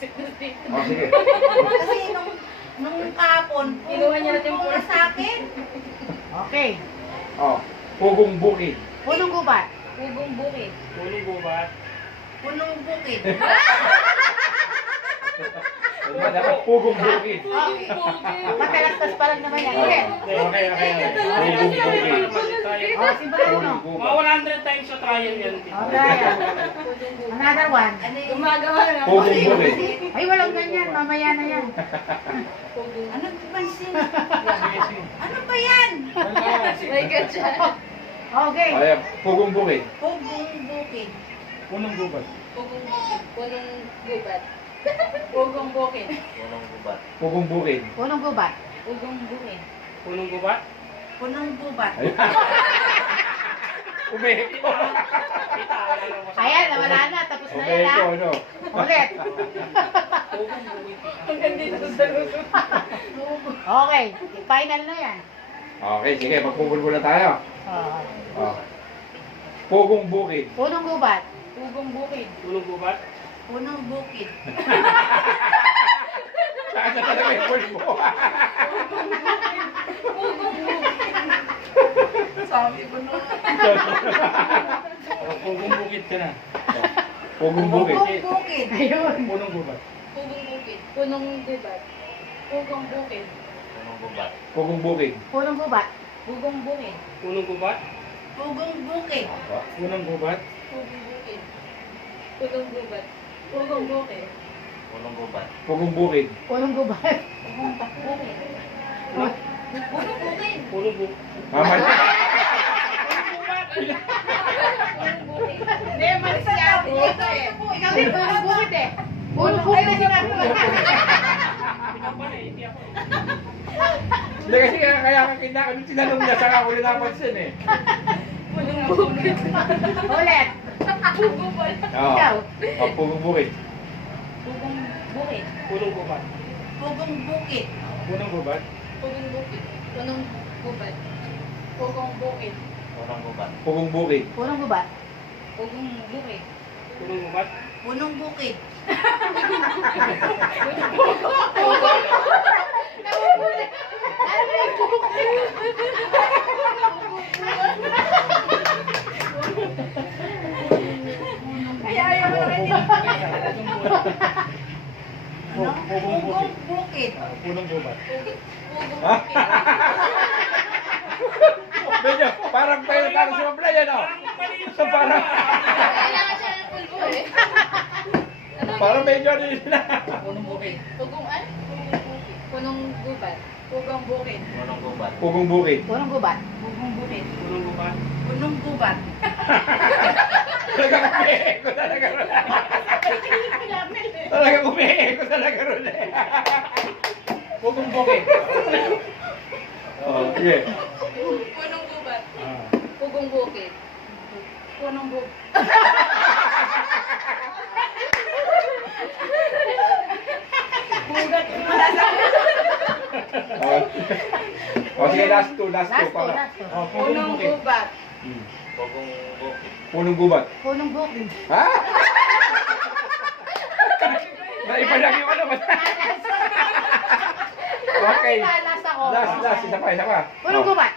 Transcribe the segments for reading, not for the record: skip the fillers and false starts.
Oh, sige. Kasi nung kapon, Kinuha niya natin yung puro sa akin. Okay. Oh, pugong bukid. Punong gubat. Pugong bukid. Punong gubat. Punong bukid. Diba, dapat pugong bukid. Matalastas pa lang naman yan. Okay. Okay. Pugong bukid. Oh, simulan mo. Pugong Mga gubat. 100 times sa trial yan. Okay. Another one. Ano yung... Gumagawa na. Pugong bukid. Ay, walang ganyan. Mamaya na yan. Ano pansin? Ano ba yan? My God, siya. Okay. Oh, yeah. Pugong bukid. Pugong bukid. Punong gubat. Pugong punong gubat. Pugong bukid. Pugong bukid. Punong gubat. Pugong bukid. Punong gubat. Punong gubat. Umeko. Ayan, wala na. Tapos na yan, Umeko, ha? no? Ulit. Hanggang dito sa luso. Okay. Final na yan. Okay, sige. Magpupulbul na tayo. Oh. Oh. Pugong bukid. Punong gubat. Pugong bukid. Punong gubat. Punong bukid. Saan na talaga yung pulbo? Pugong bukid. Sabi ko na. Punong bukid ka na. Pugong bukid. Pugong bukid. Ayun. Punong gubat. Pugong bukid. Punong gubat. Pugong bukid. Pugong bukid. Punong gubat. Pugong bukid. Punong gubat. Pugong bukid. Punong gubat. Pugong bukid. Pugong gubat. Pugong bukid. Pugong bukid. Punong gubat. Pugong bukid. Pugong bukid. Punong gubat. Mama na. Pugong bukid. Hindi, malis si Ate. Ikaw din, punong bukid eh. Punong bukid na sinabi mo. Ikaw pa na, hindi ako. Hindi kasi kaya kung tinanong niya, saka ko rin napansin eh. Pugong bukid. Ulit. Pugong bukid. Oo. Ikaw. Oh, pugong bukid. Pugong bukid. Punong gubat. Pugong bukid. Punong gubat. Pugong bukid. Punong gubat. Pugong bukid. Pugong bukid. Punong gubat. Pugong bukid. Punong gubat. Punong bukid. Kaya ayaw mo na kayo. Ano? Pugong bukid. Punong gubat. Pugong Ha? bukid. Medyo, parang tayo tayo sa mablay, ano? So, parang, Kailangan siya ng pulbo eh. parang medyo ano yun na. Punong bukid. Pugong an? Punong gubat. Pugong bukid. Pugong bukid. Punong gubat. Pugong bukid. Punong gubat. Punong gubat. Talagang umiiko talaga ron. Talagang umiiko talaga ron eh. Punong bukid. Oh, sige. Punong gubat. Ah. Pugong bukid. Punong bukid. Bugat yung Oh, oh sige, last two Last two, para. last two. Oh, punong Punong bukid. gubat. Hmm. Punong gubat. Punong bukid. Ha? Naiba lang yung ano. Okay. Last ako. Last, isa pa. Punong Oh. gubat.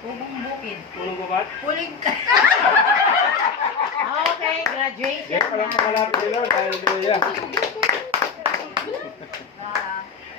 Pugong bukid. Punong gubat. Puling ka. Okay, graduation Kaya palang na. malapit nila dahil niya. Ah,